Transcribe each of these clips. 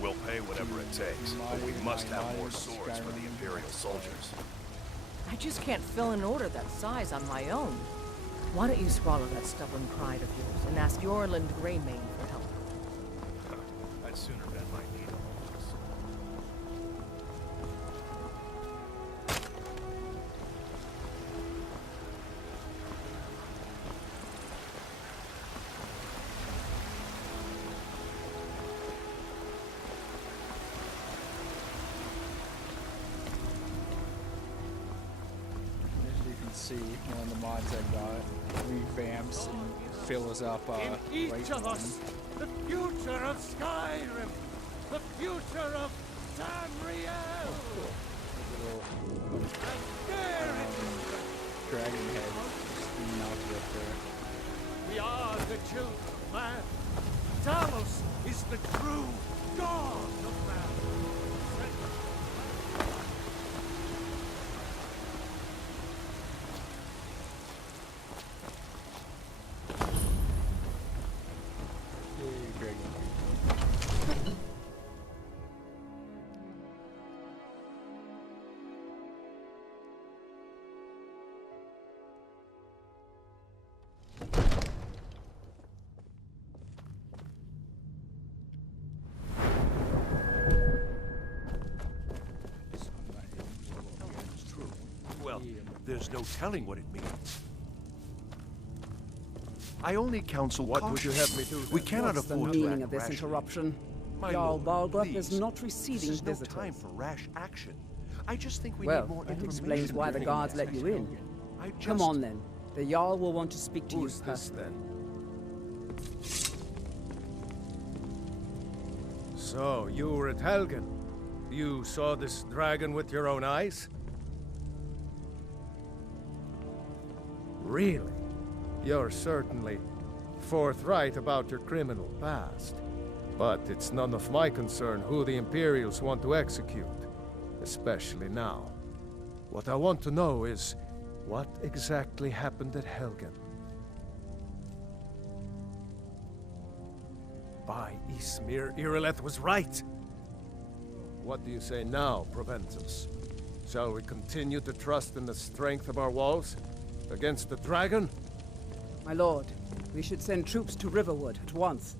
We'll pay whatever it takes, but we must have more swords for the Imperial soldiers. I just can't fill an order that size on my own. Why don't you swallow that stubborn pride of yours and ask Yorland Greymane for help? I'd sooner bet my needle. See one of the mods I got revamps and fills up In each of us, the future of Skyrim, the future of Tamriel. And there it is. Dragon head steaming out right there. We are the children of man. Talos is the true god of man. Well, there's no telling what it means. I only counsel What caution. would you have me do? We cannot What's the afford to meaning act of this rashly. interruption? My Jarl lord, Balgruuf is please. not receiving This is no visitors. time for rash action. I just think we Well, need more that information. explains why the before guards we let you in. I just... Come on then. The Jarl will want to speak to Who's you this personally. then? So, you were at Helgen. You saw this dragon with your own eyes? Really? You're certainly forthright about your criminal past. But it's none of my concern who the Imperials want to execute, especially now. What I want to know is, what exactly happened at Helgen? By Ysmir, Irileth was right! What do you say now, Proventus? Shall we continue to trust in the strength of our walls? Against the dragon? My lord, we should send troops to Riverwood at once.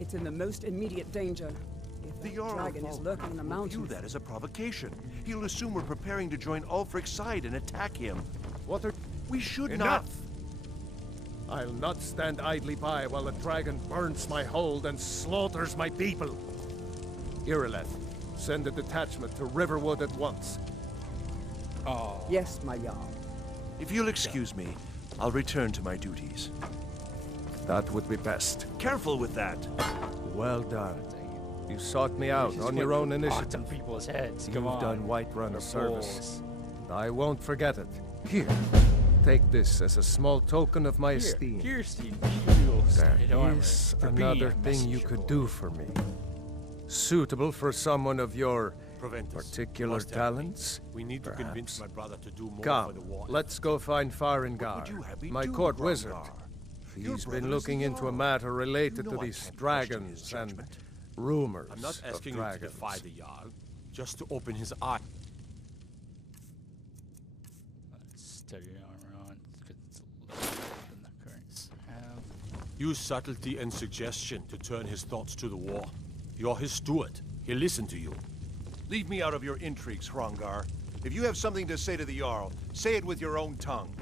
It's in the most immediate danger. If The that Jarl dragon is lurking in the will view mountains. that as a provocation. He'll assume we're preparing to join Ulfric's side and attack him. What are... We should Enough! not... I'll not stand idly by while the dragon burns my hold and slaughters my people. Irileth, send a detachment to Riverwood at once. Oh, Yes, my Jarl. If you'll excuse me, I'll return to my duties. That would be best. Careful with that. Well done. You sought me out on your own initiative. on people's heads. You've Come on. done Whiterun a They're service. fools. I won't forget it. Here, take this as a small token of my esteem. Here's the Imperial There studded armor is for being another a thing you messenger could boy. do for me. Suitable for someone of your Proventus, particular must help me. talents. We need to convince perhaps. my brother to do more for Come, the war. let's go find What would you Farengar, have me my do, court wizard. Hrongar? Your He's brother been is looking the into a Jarl. matter related You to know I these can't question his dragons and judgment. rumors I'm not of asking you to dragons. defy the Jarl, just to open his eye. Studded armor on. It's lower than the currents have. Use subtlety and suggestion to turn his thoughts to the war. You're his steward. He'll listen to you. Leave me out of your intrigues, Hrongar. If you have something to say to the Jarl, say it with your own tongue.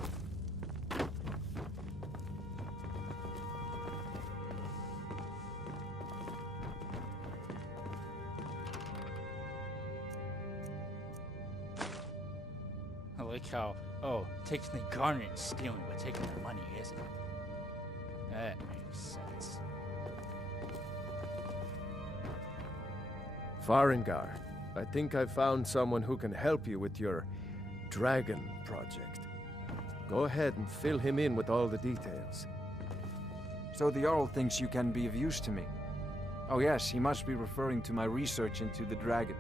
I like how, oh, taking the garnet is stealing, but taking their money isn't. That makes sense. Farengar, I think I found someone who can help you with your dragon project. Go ahead and fill him in with all the details. So the Jarl thinks you can be of use to me. Oh yes, he must be referring to my research into the dragons.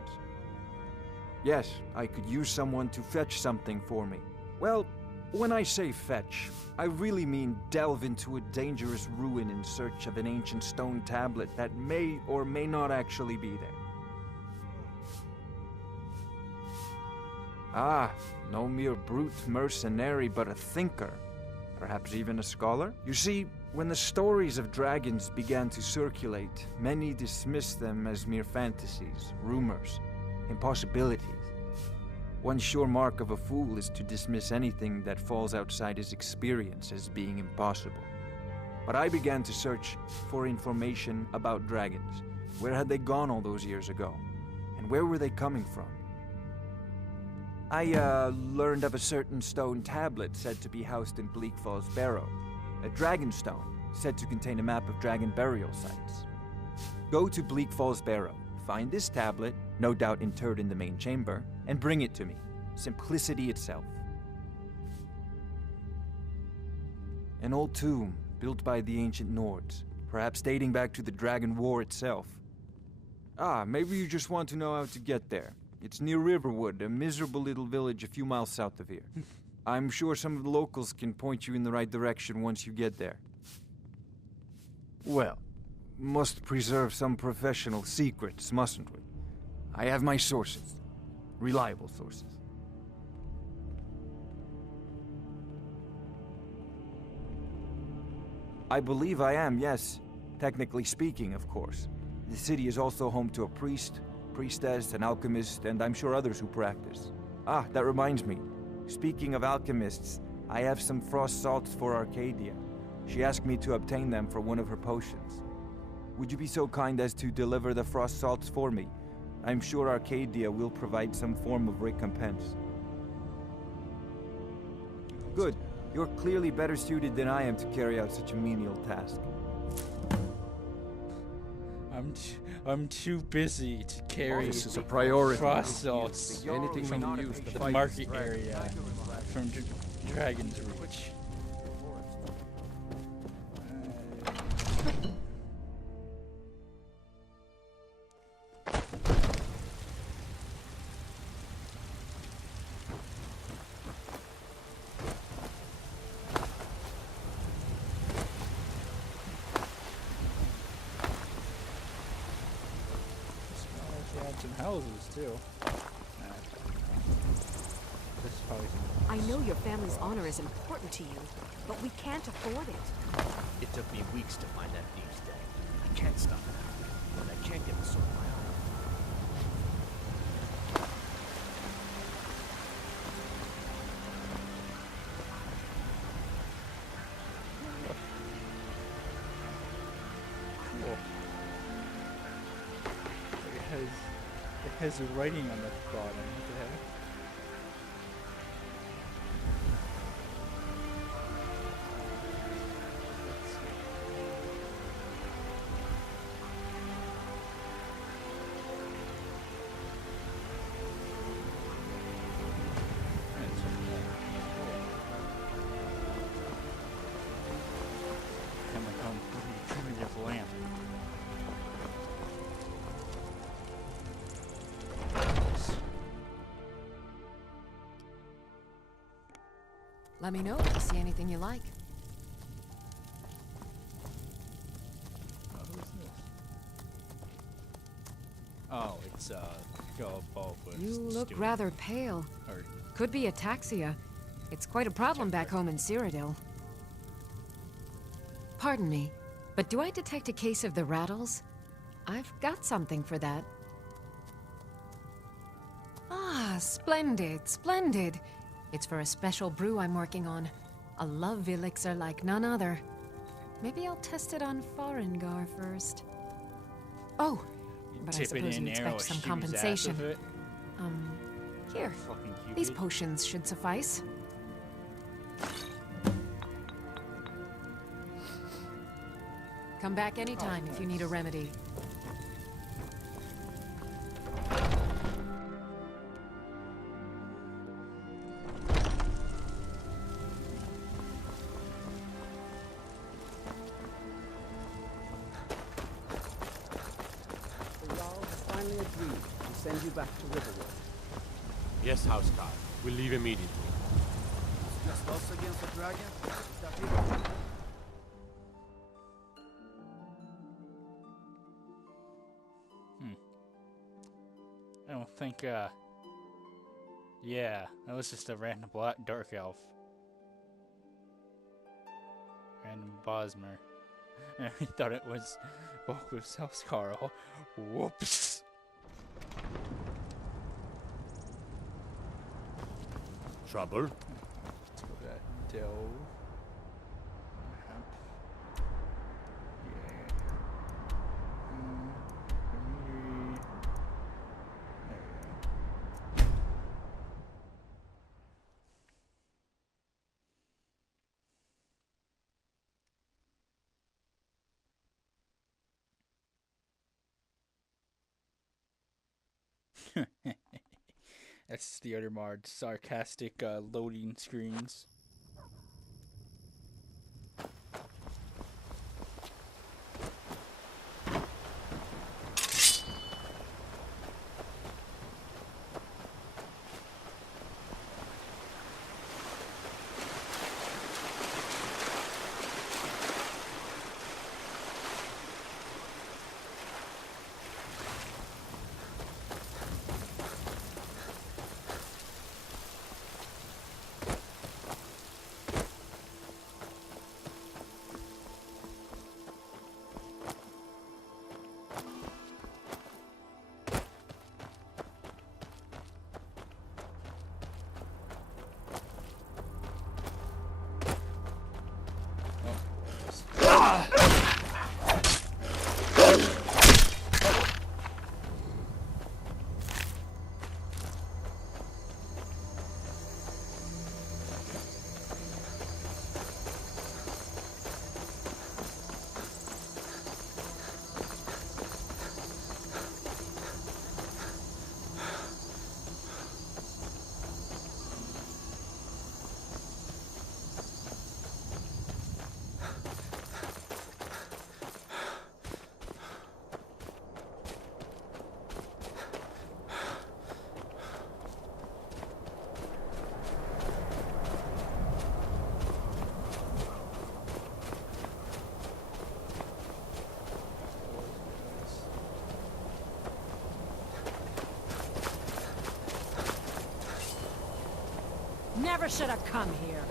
Yes, I could use someone to fetch something for me. Well, When I say fetch, I really mean delve into a dangerous ruin in search of an ancient stone tablet that may or may not actually be there. Ah, no mere brute mercenary, but a thinker. Perhaps even a scholar? You see, when the stories of dragons began to circulate, many dismissed them as mere fantasies, rumors, impossibilities. One sure mark of a fool is to dismiss anything that falls outside his experience as being impossible. But I began to search for information about dragons. Where had they gone all those years ago? And where were they coming from? I learned of a certain stone tablet said to be housed in Bleak Falls Barrow. A dragon stone, said to contain a map of dragon burial sites. Go to Bleak Falls Barrow, find this tablet, no doubt interred in the main chamber, and bring it to me. Simplicity itself. An old tomb, built by the ancient Nords, perhaps dating back to the Dragon War itself. Ah, maybe you just want to know how to get there. It's near Riverwood, a miserable little village a few miles south of here. I'm sure some of the locals can point you in the right direction once you get there. Well, must preserve some professional secrets, mustn't we? I have my sources. Reliable sources. I believe I am, yes. Technically speaking, of course. The city is also home to a priest, priestess, an alchemist, and I'm sure others who practice. Ah, that reminds me. Speaking of alchemists, I have some frost salts for Arcadia. She asked me to obtain them for one of her potions. Would you be so kind as to deliver the frost salts for me? I'm sure Arcadia will provide some form of recompense. Good. You're clearly better suited than I am to carry out such a menial task. I'm too busy to carry This is a priority. frost salts Anything we from can use to the fight market this dragon. area from Dragon's Reach. Some houses too. This is probably some. I know your family's honor is important to you, but we can't afford it. It took me weeks to find that thieves' den. I can't stop now, and I can't get the sword of my own. Cool. It has a writing on the bottom. What the heck? Let's see. That's Come primitive lamp. Let me know if you see anything you like. Oh, who's this? Oh, it's go bulb with You look Stewie. rather pale. Or Could be ataxia. It's quite a problem back home in Cyrodiil. Pardon me, but do I detect a case of the rattles? I've got something for that. Ah, splendid, splendid. It's for a special brew I'm working on. A love elixir like none other. Maybe I'll test it on Farengar first. Oh, but I tip it suppose in you arrow, expect some shoot his ass compensation. with it. Here. Fucking These Cupid. potions should suffice. Come back anytime if you need a remedy. The Jarl has finally agreed to send you back to Riverwood. Yes, Housecarl. We'll leave immediately. Just Us against the dragon? Is that it? I don't think, yeah, that was just a random dark elf. Random Bosmer. And I thought it was Boku's house, Carl. Whoops. Trouble? Let's go to that delve. That's the other mod, sarcastic loading screens. Never should have come here.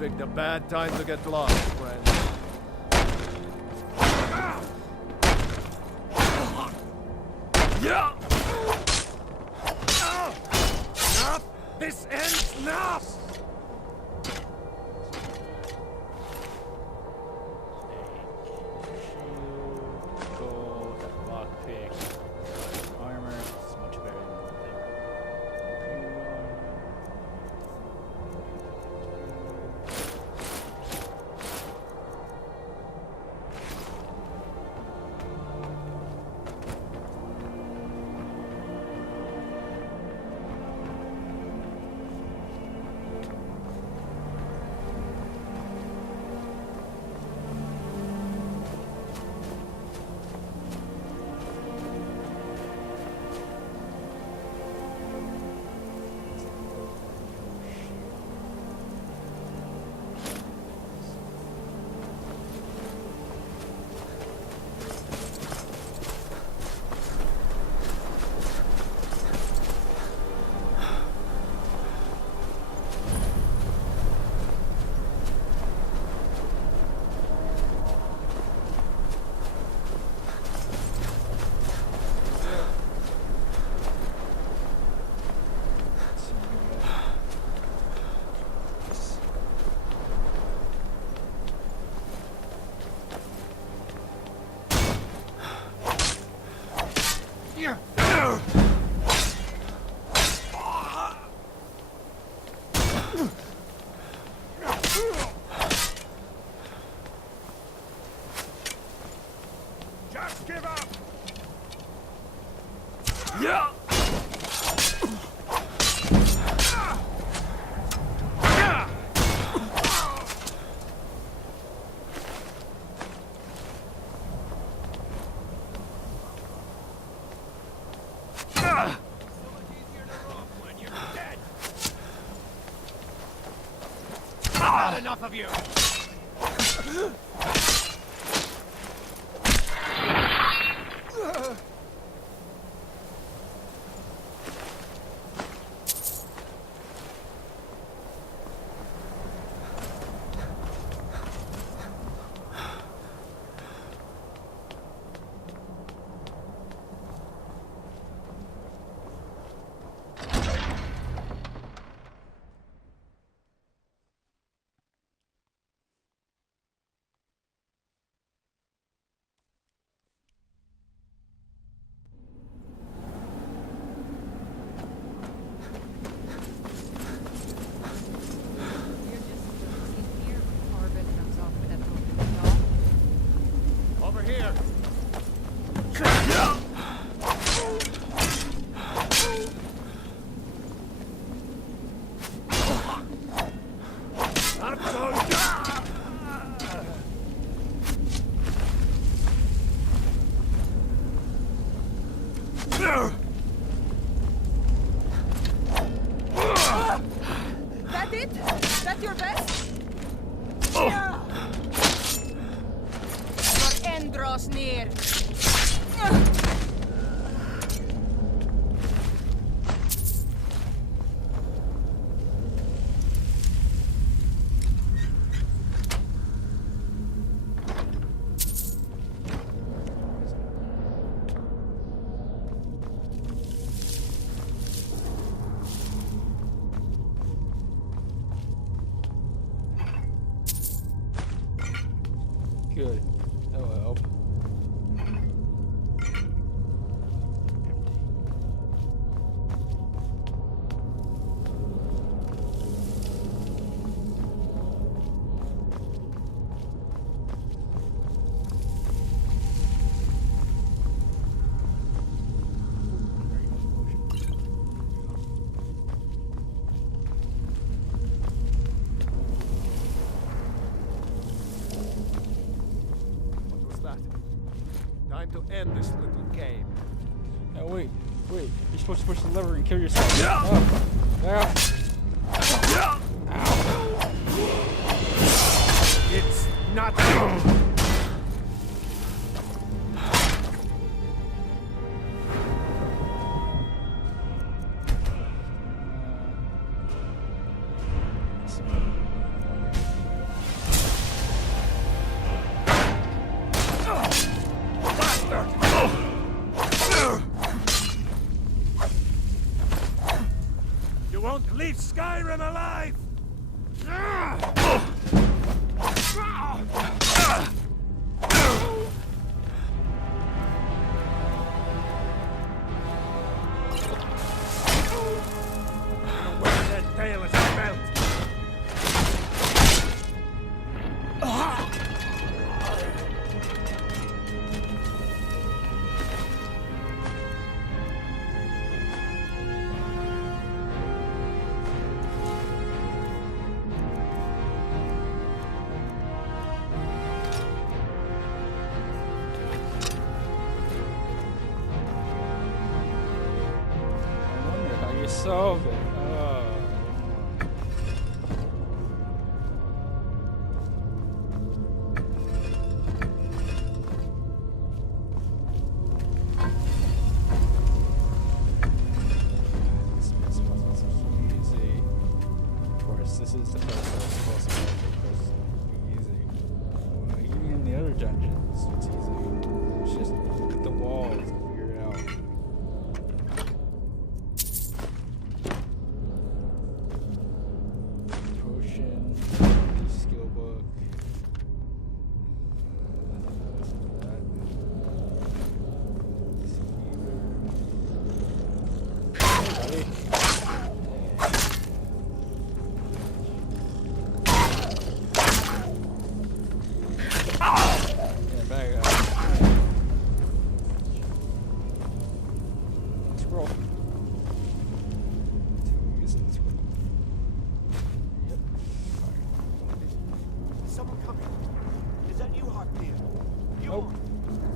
Picked a bad time to get lost, friend. Yeah! Enough! This ends now! Gold, lockpick, armor. It's much better than Just give up! Yeah! Not enough of you! Over here! That it? That your best? Your end draws near. Good. That will help. Time to end this little game. Oh, wait. You're supposed to push the lever and kill yourself. Oh. It's not. You won't leave Skyrim alive! Where that tail is belt! I wonder how you solve it. Oh. This puzzle's so easy. Of course, this is the first one supposed to be easy. Even in the other dungeons, it's easy. It's just look at the walls and figure it out. Yeah, back up. Scroll. Yep. Someone coming. Is that you, Harpneer? Nope.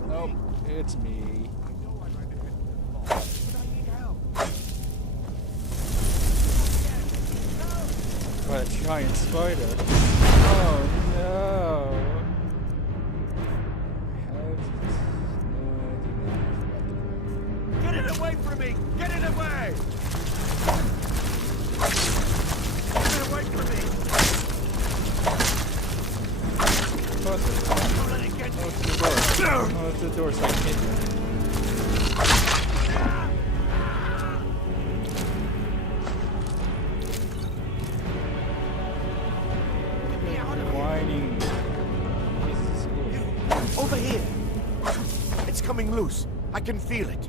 Nope. It's me. I know I might have hit the ball, but I need help. What, a giant spider? Oh no! Get it away from me! Get it away! Get it away from me! Close it. Don't let it get me! Close the door. Close the door so I can hit you. Get me out of here! Whining. Over here! It's coming loose. I can feel it.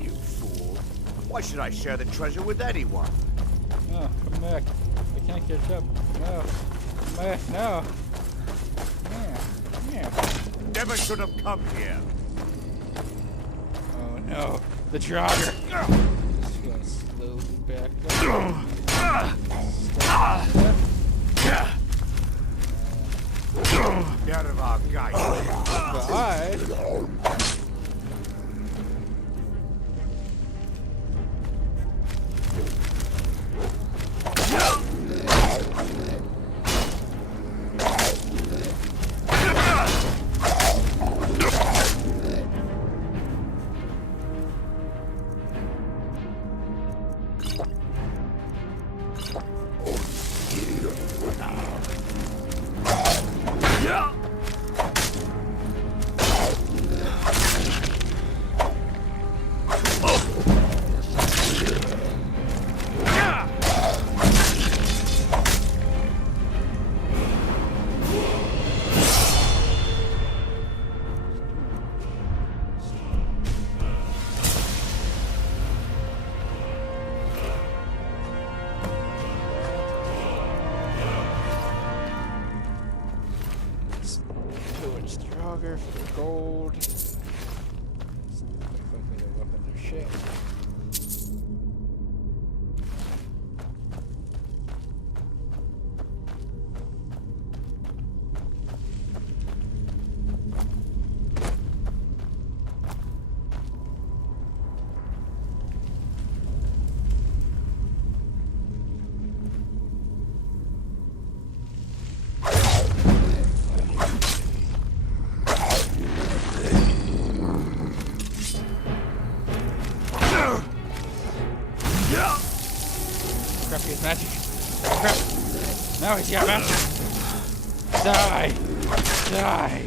You fool. Why should I share the treasure with anyone? No, come back. I can't catch up. No. Come back. No. Yeah. Yeah. Never should have come here. Oh no. The jogger. Just gonna slowly back up. Nerva guy. Bye. Stronger for gold. Looks like their weapons are shit. Crap, he's magic. Crap. Now he's got magic. Die. Die.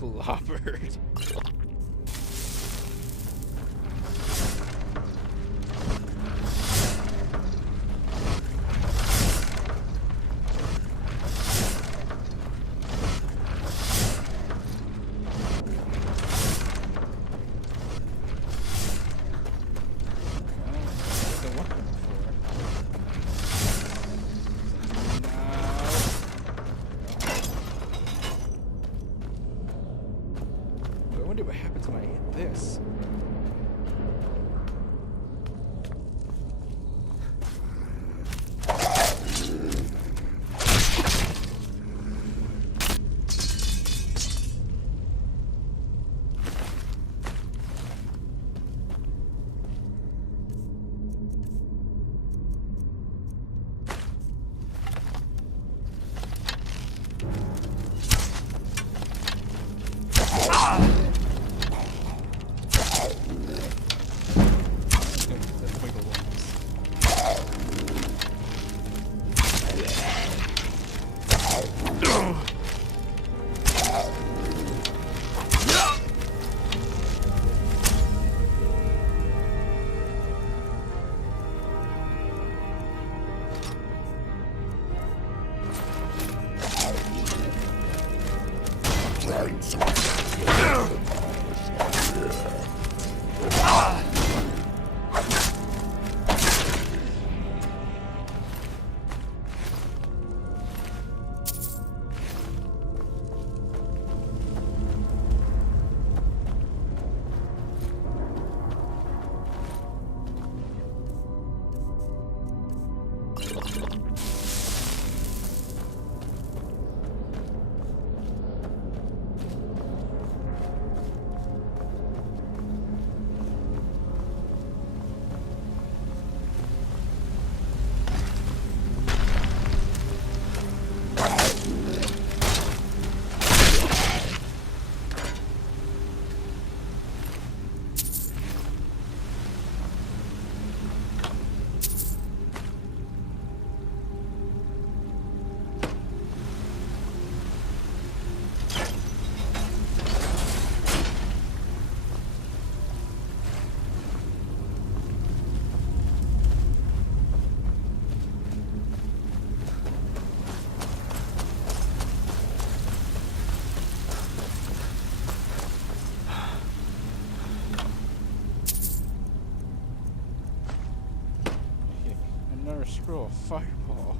Clobbered. wonder what happens when I hit this. Scroll fireball.